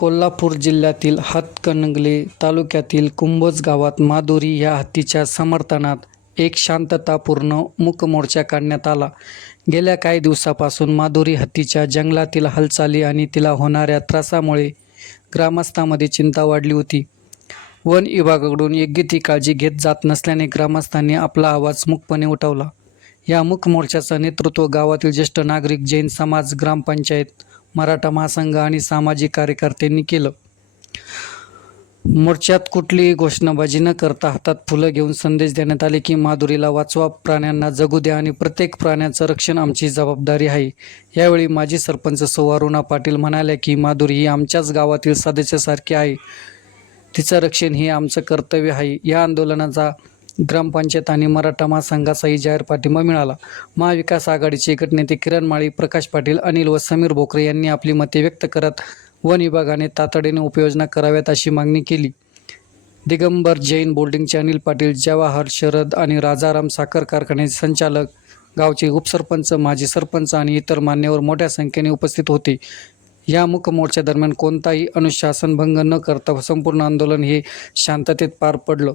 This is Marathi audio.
कोल्हापूर जिल्ह्यातील हातकणंगले तालुक्यातील कुंभोज गावात माधुरी या हत्तीच्या समर्थनात एक शांततापूर्ण मूकमोर्चा काढण्यात आला. गेल्या काही दिवसापासून माधुरी हत्तीच्या जंगलातील हालचाली आणि तिला होणाऱ्या त्रासामुळे ग्रामस्थांमध्ये चिंता वाढली होती. वन विभागाकडून योग्य ती काळजी घेत जात नसल्याने ग्रामस्थांनी आपला आवाज मुखपणे उठवला. या मूक मोर्चाचं नेतृत्व गावातील ज्येष्ठ नागरिक जैन समाज ग्रामपंचायत मराठा महासंघ आणि सामाजिक कार्यकर्त्यांनी केलं. मोर्चात कुठलीही घोषणाबाजी न करता हातात फुलं घेऊन संदेश देण्यात आले की माधुरीला वाचवा प्राण्यांना जगू द्या आणि प्रत्येक प्राण्याचं रक्षण आमची जबाबदारी आहे. यावेळी माजी सरपंच सौ अरुणा पाटील म्हणाल्या की माधुरी ही आमच्याच गावातील सदस्यासारखी आहे. तिचं रक्षण हे आमचं कर्तव्य आहे. या आंदोलनाचा ग्रामपंचायत आणि मराठा महासंघाचाही जाहीर पाठिंबा मिळाला. महाविकास आघाडीचे गटनेते किरण माळी प्रकाश पाटील अनिल व समीर भोकरे यांनी आपली मते व्यक्त करत वन विभागाने तातडीने उपाययोजना कराव्यात अशी मागणी केली. दिगंबर जैन बोल्डिंगचे अनिल पाटील जवाहर शरद आणि राजाराम साखर कारखान्याचे संचालक गावचे उपसरपंच माजी सरपंच आणि इतर मान्यवर मोठ्या संख्येने उपस्थित होते. या मूक मोर्चादरम्यान कोणताही अनुशासन भंग न करता संपूर्ण आंदोलन हे शांततेत पार पडलं.